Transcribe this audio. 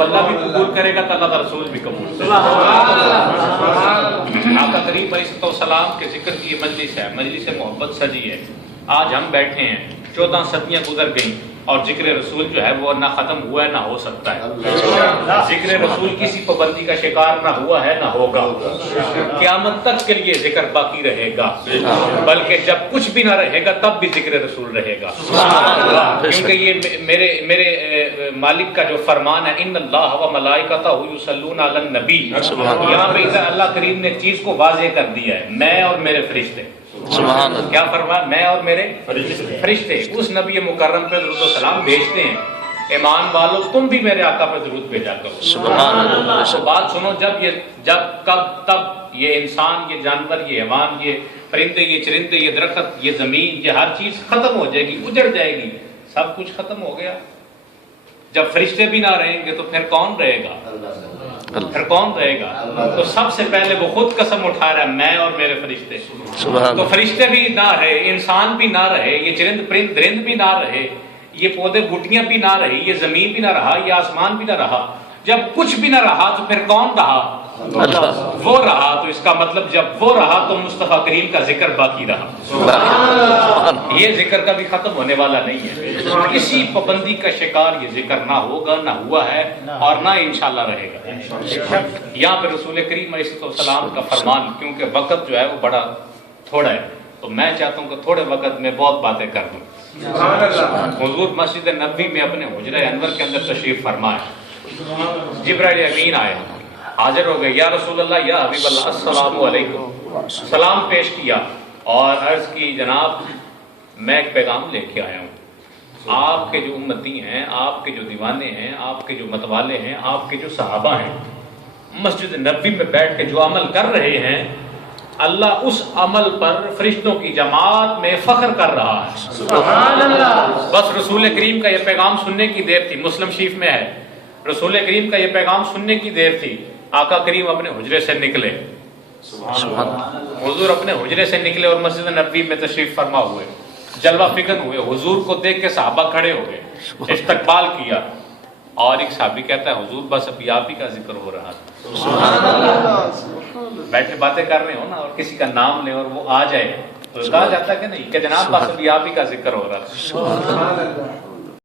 وہ اللہ بھی قبول کرے گا تو اللہ کا رسول بھی قبول کرے گا۔ آقا کریم علیہ السلام کے ذکر کی یہ مجلس ہے، مجلس محبت سجی ہے۔ آج ہم بیٹھے ہیں، 14 صدیاں گزر گئیں اور ذکر رسول جو ہے وہ نہ ختم ہوا ہے نہ ہو سکتا ہے۔ ذکر رسول کسی پابندی کا شکار نہ ہوا ہے نہ ہوگا، قیامت تک کے لیے ذکر باقی رہے گا، بلکہ جب کچھ بھی نہ رہے گا تب بھی ذکر رسول رہے گا، کیونکہ یہ میرے مالک کا جو فرمان ہے، ان اللہ و ملائکتہ یصلون علی النبی، یہاں پہ اللہ کریم نے چیز کو واضح کر دیا ہے، میں اور میرے فرشتے، سبحان اللہ، کیا فرمایا؟ میں اور میرے فرشتے اس نبی مکرم پہ درود و سلام بھیجتے ہیں، ایمان والو تم بھی میرے آقا پہ درود بھیجا کرو۔ سبحان اللہ۔ تو بات سنو، تب یہ انسان، یہ جانور، یہ حیوان، یہ پرندے، یہ چرندے، یہ درخت، یہ زمین، یہ ہر چیز ختم ہو جائے گی، اجڑ جائے گی، سب کچھ ختم ہو گیا، جب فرشتے بھی نہ رہیں گے تو پھر کون رہے گا؟ پھر کون رہے گا؟ تو سب سے پہلے وہ خود قسم اٹھا رہا ہے، میں اور میرے فرشتے۔ تو فرشتے بھی نہ رہے، انسان بھی نہ رہے، یہ چرند پرند درند بھی نہ رہے، یہ پودے بوٹیاں بھی نہ رہی، یہ زمین بھی نہ رہا، یہ آسمان بھی نہ رہا، جب کچھ بھی نہ رہا تو پھر کون رہا؟ وہ رہا۔ تو اس کا مطلب جب وہ رہا تو مصطفیٰ کریم کا ذکر باقی رہا، یہ ذکر کبھی ختم ہونے والا نہیں ہے، کسی پابندی کا شکار یہ ذکر نہ ہوگا، نہ ہوا ہے اور نہ انشاءاللہ رہے گا۔ یہاں پہ رسول کریم علیہ السلام کا فرمان، کیونکہ وقت جو ہے وہ بڑا تھوڑا ہے، تو میں چاہتا ہوں کہ تھوڑے وقت میں بہت باتیں کر دوں۔ حضور مسجد نبوی میں اپنے حجرہ انور کے اندر تشریف فرما ہے، جبرائیل امین آئے، حاضر ہو گئے، یا رسول اللہ، یا حبیب اللہ، السلام علیکم، سلام پیش کیا اور عرض کی، جناب میں ایک پیغام لے کے آیا ہوں، آپ کے جو امتی ہیں، آپ کے جو دیوانے ہیں، آپ کے جو متوالے ہیں، آپ کے جو صحابہ ہیں، مسجد نبوی میں بیٹھ کے جو عمل کر رہے ہیں، اللہ اس عمل پر فرشتوں کی جماعت میں فخر کر رہا ہے۔ سبحان اللہ۔ بس رسول کریم کا یہ پیغام سننے کی دیر تھی، مسلم شریف میں ہے، رسول کریم کا یہ پیغام سننے کی دیر تھی، آقا کریم اپنے حجرے سے نکلے، حضور اپنے حجرے سے نکلے اور مسجد نبوی میں تشریف فرما ہوئے، جلوہ فکن ہوئے، حضور کو دیکھ کے صحابہ کھڑے ہو گئے، استقبال کیا، اور ایک صحابی کہتا ہے، حضور بس ابھی آپ ہی کا ذکر ہو رہا تھا، بیٹھے باتیں کر رہے ہو نا اور کسی کا نام لیں اور وہ آ جائے تو کہا جاتا کہ نہیں کہ جناب بس ابھی آپ ہی کا ذکر ہو رہا تھا۔